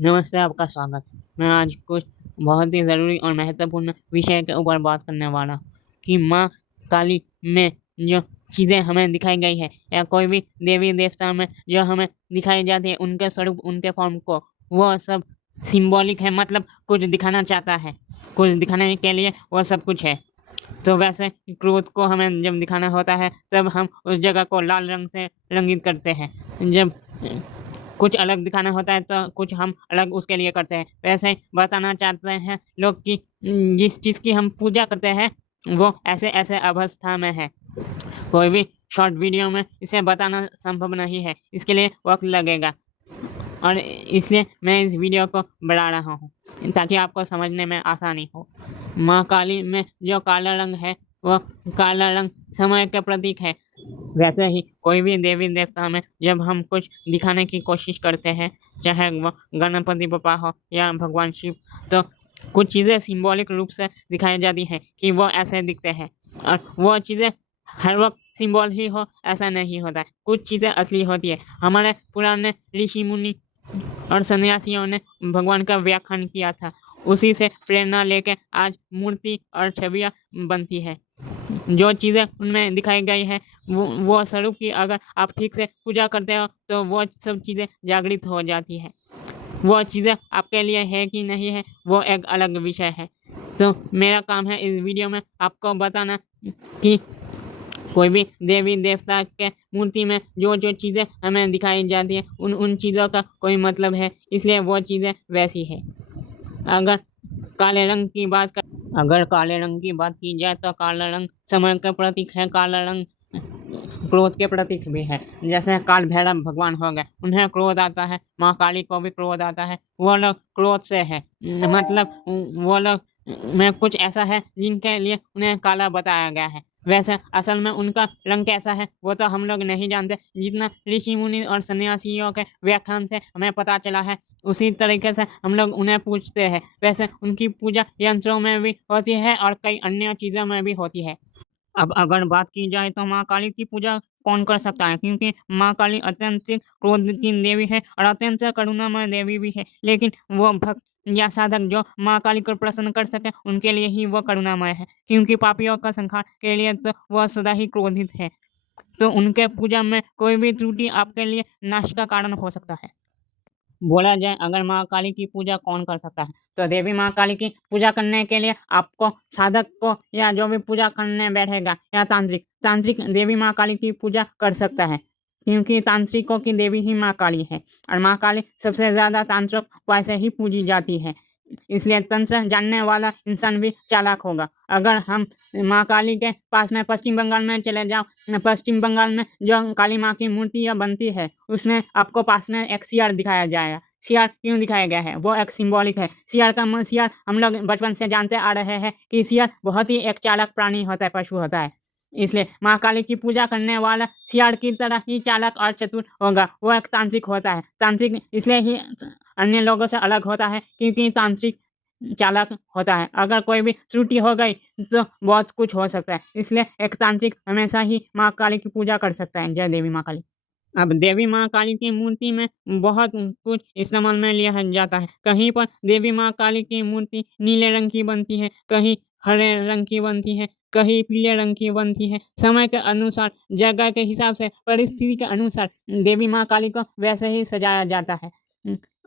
नमस्ते, आपका स्वागत है। मैं आज कुछ बहुत ही ज़रूरी और महत्वपूर्ण विषय के ऊपर बात करने वाला हूँ कि माँ काली में जो चीज़ें हमें दिखाई गई है या कोई भी देवी-देवता में जो हमें दिखाई जाती है, उनके स्वरूप, उनके फ़ॉर्म को, वो सब सिंबॉलिक है, मतलब कुछ दिखाना चाहता है। कुछ दिखाने के लिए वो सब कुछ है। तो वैसे क्रोध को हमें जब दिखाना होता है, तब हम उस जगह को लाल रंग से रंगित करते हैं। जब कुछ अलग दिखाना होता है तो कुछ हम अलग उसके लिए करते हैं। वैसे ही बताना चाहते हैं लोग कि जिस चीज़ की हम पूजा करते हैं वो ऐसे-ऐसे अवस्था में है। कोई भी शॉर्ट वीडियो में इसे बताना संभव नहीं है, इसके लिए वक़्त लगेगा और इसलिए मैं इस वीडियो को बढ़ा रहा हूँ ताकि आपको समझने में आसानी हो। माँ काली में जो काला रंग है, वो काला रंग समय का प्रतीक है। वैसे ही कोई भी देवी-देवता में जब हम कुछ दिखाने की कोशिश करते हैं, चाहे वो गणपति बप्पा हो या भगवान शिव, तो कुछ चीज़ें सिंबॉलिक रूप से दिखाई जाती हैं कि वो ऐसे दिखते हैं और वो चीज़ें हर वक़्त सिंबल ही हो ऐसा नहीं होता है। कुछ चीज़ें असली होती है। हमारे पुराने ऋषि-मुनि और सन्यासियों ने भगवान का व्याख्यान किया था। उसी से प्रेरणा लेके आज मूर्ति और छवियाँ बनती है। जो चीज़ें उनमें दिखाई गई है वो स्वरूप की अगर आप ठीक से पूजा करते हो तो वो सब चीज़ें जागृत हो जाती है। वो चीज़ें आपके लिए है कि नहीं है वो एक अलग विषय है। तो मेरा काम है इस वीडियो में आपको बताना कि कोई भी देवी देवता के मूर्ति में जो चीज़ें हमें दिखाई जाती है उन चीज़ों का कोई मतलब है, इसलिए वो चीज़ें वैसी है। अगर काले रंग की बात की जाए तो काला रंग समय का प्रतीक है। काला रंग क्रोध के प्रतीक भी है। जैसे काल भैरव भगवान हो गए, उन्हें क्रोध आता है, माँ काली को भी क्रोध आता है। वो लोग क्रोध से है, मतलब वो लोग में कुछ ऐसा है जिनके लिए उन्हें काला बताया गया है। वैसे असल में उनका रंग कैसा है वो तो हम लोग नहीं जानते। जितना ऋषि मुनि और सन्यासियों के व्याख्यान से हमें पता चला है, उसी तरीके से हम लोग उन्हें पूछते हैं। वैसे उनकी पूजा यंत्रों में भी होती है और कई अन्य चीज़ों में भी होती है। अब अगर बात की जाए तो माँ काली की पूजा कौन कर सकता है, क्योंकि माँ काली अत्यंत क्रोध की देवी है और अत्यंत करुणामय देवी भी है। लेकिन वो भक्त या साधक जो माँ काली को प्रसन्न कर सके उनके लिए ही वो करुणामय है, क्योंकि पापियों का संहार के लिए तो वह सदा ही क्रोधित है। तो उनके पूजा में कोई भी त्रुटि आपके लिए नाश का कारण हो सकता है। बोला जाए अगर माँ काली की पूजा कौन कर सकता है, तो देवी माँ काली की पूजा करने के लिए आपको साधक को या जो भी पूजा करने बैठेगा या तांत्रिक देवी माँ काली की पूजा कर सकता है, क्योंकि तांत्रिकों की देवी ही माँ काली है और माँ काली सबसे ज़्यादा तांत्रिक उपाय से ही पूजी जाती है। इसलिए तंत्र जानने वाला इंसान भी चालाक होगा। अगर हम माँ काली के पास में पश्चिम बंगाल में चले जाओ, पश्चिम बंगाल में जो काली माँ की मूर्तियाँ बनती है उसमें आपको पास में एक सियार दिखाया जाएगा। सियार क्यों दिखाया गया है? वो एक सिंबॉलिक है। सियार हम लोग बचपन से जानते आ रहे हैं कि सियार बहुत ही एक चालाक प्राणी होता है, पशु होता है। इसलिए माँ काली की पूजा करने वाला सियार की तरह ही चालाक और चतुर होगा। वो एक तांत्रिक होता है। तांत्रिक इसलिए ही अन्य लोगों से अलग होता है क्योंकि तांत्रिक चालाक होता है। अगर कोई भी त्रुटि हो गई तो बहुत कुछ हो सकता है। इसलिए एक तांत्रिक हमेशा ही माँ काली की पूजा कर सकता है। जय देवी माँ काली। अब देवी माँ काली की मूर्ति में बहुत कुछ इस्तेमाल में लिया जाता है। कहीं पर देवी माँ काली की मूर्ति नीले रंग की बनती है, कहीं हरे रंग की बनती है, कहीं पीले रंग की बनती है। समय के अनुसार, जगह के हिसाब से, परिस्थिति के अनुसार देवी माँ काली को वैसे ही सजाया जाता है।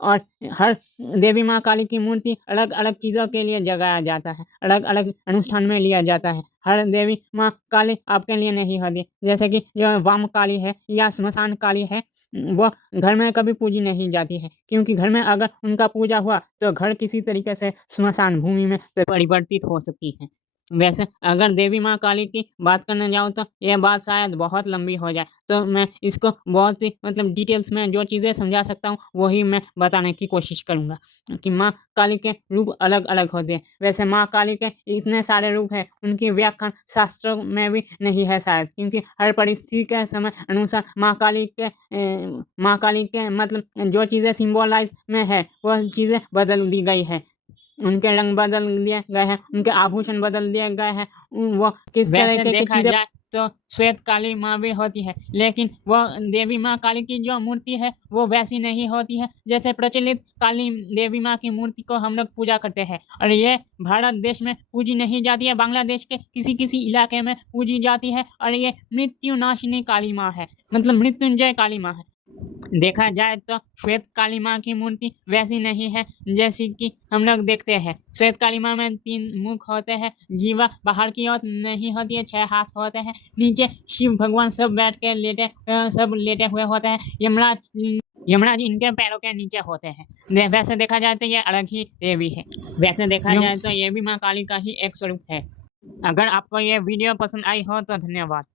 और हर देवी माँ काली की मूर्ति अलग अलग चीज़ों के लिए जगाया जाता है, अलग अलग अनुष्ठान में लिया जाता है। हर देवी माँ काली आपके लिए नहीं होती। जैसे कि जो वाम काली है या श्मशान काली है, वो घर में कभी पूजी नहीं जाती है, क्योंकि घर में अगर उनका पूजा हुआ तो घर किसी तरीके से श्मशान भूमि में परिवर्तित हो सकती है। वैसे अगर देवी माँ काली की बात करने जाऊँ तो यह बात शायद बहुत लंबी हो जाए, तो मैं इसको बहुत सी मतलब डिटेल्स में जो चीज़ें समझा सकता हूँ वही मैं बताने की कोशिश करूँगा कि माँ काली के रूप अलग अलग होते हैं। वैसे माँ काली के इतने सारे रूप हैं, उनकी व्याख्या शास्त्रों में भी नहीं है शायद, क्योंकि हर परिस्थिति के समय अनुसार माँ काली के मतलब जो चीज़ें सिम्बोलाइज में है वह चीज़ें बदल दी गई है। उनके रंग बदल दिए गए हैं, उनके आभूषण बदल दिए गए हैं। वो किस तरह की चीज़ें तो श्वेत काली माँ भी होती है, लेकिन वो देवी माँ काली की जो मूर्ति है वो वैसी नहीं होती है जैसे प्रचलित काली देवी माँ की मूर्ति को हम लोग पूजा करते हैं। और ये भारत देश में पूजी नहीं जाती है, बांग्लादेश के किसी किसी इलाके में पूजी जाती है। और ये मृत्युनाशिनी काली माँ है, मतलब मृत्युंजय काली माँ है। देखा जाए तो श्वेत काली माँ की मूर्ति वैसी नहीं है जैसी कि हम लोग देखते हैं। श्वेत काली माँ में 3 मुख होते हैं, जीवा बाहर की ओर नहीं होती है, 6 हाथ होते हैं, नीचे शिव भगवान सब बैठ के सब लेटे हुए होते हैं, यमराज इनके पैरों के नीचे होते हैं। वैसे देखा जाए तो ये अलग ही देवी है। वैसे देखा जाए तो ये भी माँ काली का ही एक स्वरूप है। अगर आपको ये वीडियो पसंद आई हो तो धन्यवाद।